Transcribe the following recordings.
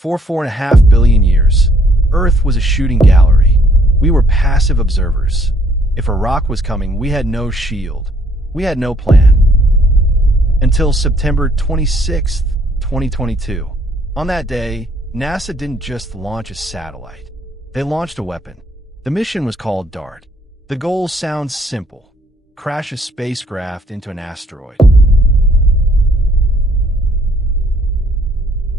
For 4.5 billion years, Earth was a shooting gallery. We were passive observers. If a rock was coming, we had no shield. We had no plan. Until September 26th, 2022. On that day, NASA didn't just launch a satellite. They launched a weapon. The mission was called DART. The goal sounds simple: crash a spacecraft into an asteroid.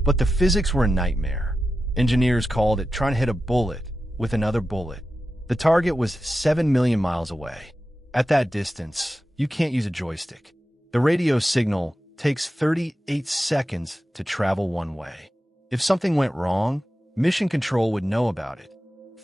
But the physics were a nightmare. Engineers called it trying to hit a bullet with another bullet. The target was 7 million miles away. At that distance, you can't use a joystick. The radio signal takes 38 seconds to travel one way. If something went wrong, Mission Control would know about it.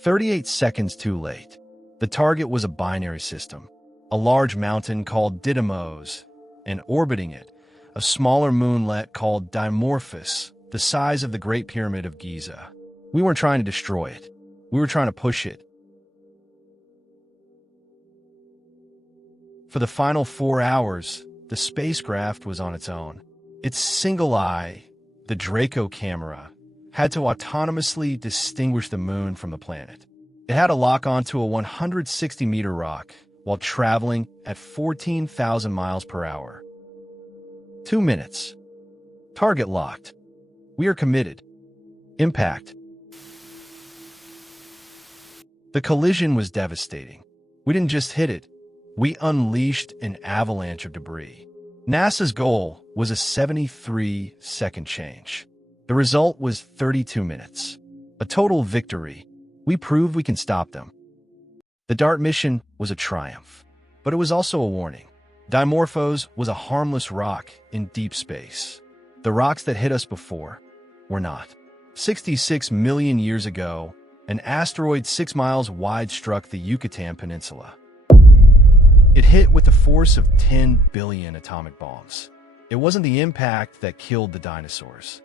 38 seconds too late. The target was a binary system, a large mountain called Didymos, and orbiting it, a smaller moonlet called Dimorphos, the size of the Great Pyramid of Giza. We weren't trying to destroy it. We were trying to push it. For the final 4 hours, the spacecraft was on its own. Its single eye, the Draco camera, had to autonomously distinguish the moon from the planet. It had to lock onto a 160-meter rock while traveling at 14,000 miles per hour. 2 minutes. Target locked. We are committed. Impact. The collision was devastating. We didn't just hit it. We unleashed an avalanche of debris. NASA's goal was a 73-second change. The result was 32 minutes. A total victory. We proved we can stop them. The DART mission was a triumph, but it was also a warning. Dimorphos was a harmless rock in deep space. The rocks that hit us before were not. 66 million years ago, an asteroid 6 miles wide struck the Yucatan Peninsula. It hit with the force of 10 billion atomic bombs. It wasn't the impact that killed the dinosaurs.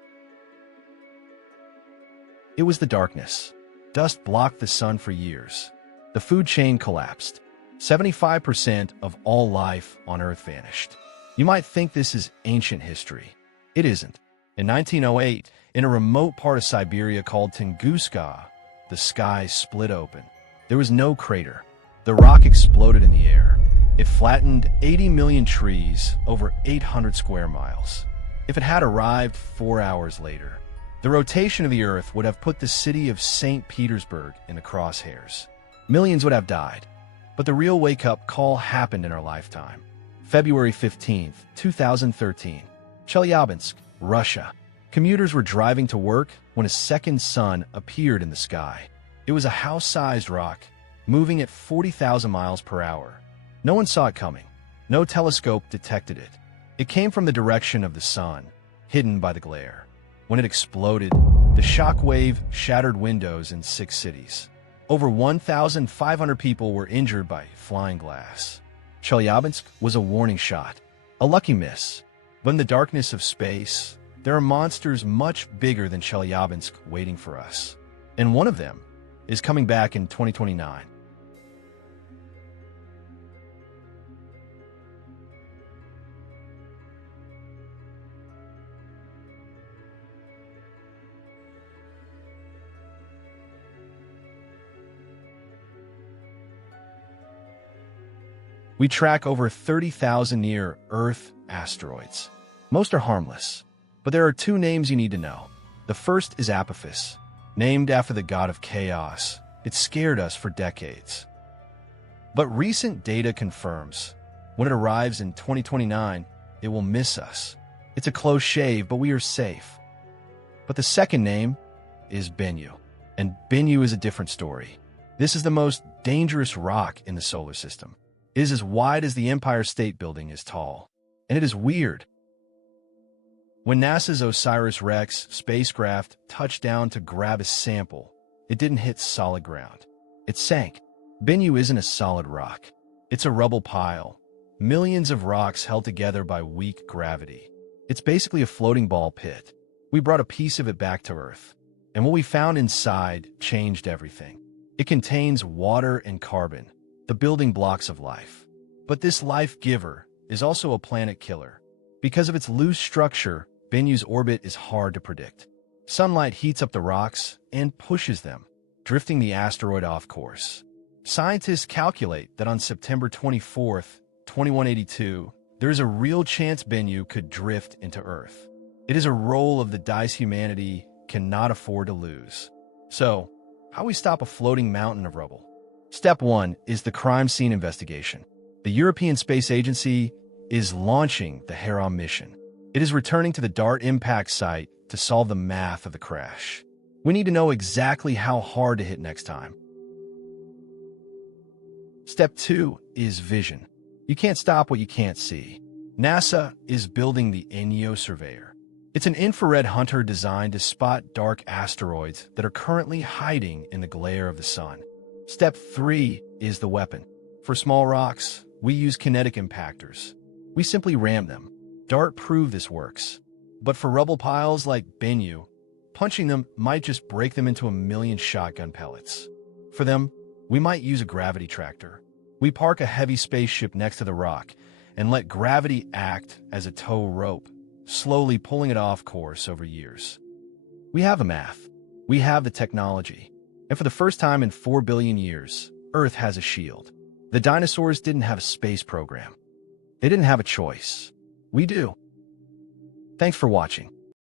It was the darkness. Dust blocked the sun for years. The food chain collapsed. 75% of all life on Earth vanished. You might think this is ancient history. It isn't. In 1908, in a remote part of Siberia called Tunguska, the sky split open. There was no crater. The rock exploded in the air. It flattened 80 million trees over 800 square miles. If it had arrived 4 hours later, the rotation of the Earth would have put the city of St. Petersburg in the crosshairs. Millions would have died. But the real wake-up call happened in our lifetime. February 15, 2013. Chelyabinsk, Russia. Commuters were driving to work when a second sun appeared in the sky. It was a house-sized rock, moving at 40,000 miles per hour. No one saw it coming. No telescope detected it. It came from the direction of the sun, hidden by the glare. When it exploded, the shock wave shattered windows in 6 cities. Over 1,500 people were injured by flying glass. Chelyabinsk was a warning shot, a lucky miss. But in the darkness of space, there are monsters much bigger than Chelyabinsk waiting for us. And one of them is coming back in 2029. We track over 30,000 near-Earth asteroids. Most are harmless, but there are 2 names you need to know. The first is Apophis, named after the god of chaos. It scared us for decades. But recent data confirms, when it arrives in 2029, it will miss us. It's a close shave, but we are safe. But the second name is Bennu, and Bennu is a different story. This is the most dangerous rock in the solar system. It is as wide as the Empire State Building is tall. And it is weird. When NASA's OSIRIS-REx spacecraft touched down to grab a sample, it didn't hit solid ground. It sank. Bennu isn't a solid rock. It's a rubble pile. Millions of rocks held together by weak gravity. It's basically a floating ball pit. We brought a piece of it back to Earth. And what we found inside changed everything. It contains water and carbon, the building blocks of life. But this life giver is also a planet killer. Because of its loose structure, Bennu's orbit is hard to predict. Sunlight heats up the rocks and pushes them, drifting the asteroid off course. Scientists calculate that on September 24th, 2182, there is a real chance Bennu could drift into Earth. It is a roll of the dice humanity cannot afford to lose. So, how we stop a floating mountain of rubble? Step 1 is the crime scene investigation. The European Space Agency is launching the Heron mission. It is returning to the DART impact site to solve the math of the crash. We need to know exactly how hard to hit next time. Step 2 is vision. You can't stop what you can't see. NASA is building the ESA surveyor. It's an infrared hunter designed to spot dark asteroids that are currently hiding in the glare of the sun. Step 3 is the weapon. For small rocks, we use kinetic impactors. We simply ram them. DART proved this works. But for rubble piles like Bennu, punching them might just break them into a million shotgun pellets. For them, we might use a gravity tractor. We park a heavy spaceship next to the rock and let gravity act as a tow rope, slowly pulling it off course over years. We have the math. We have the technology. And for the first time in 4 billion years, Earth has a shield. The dinosaurs didn't have a space program. They didn't have a choice. We do. Thanks for watching.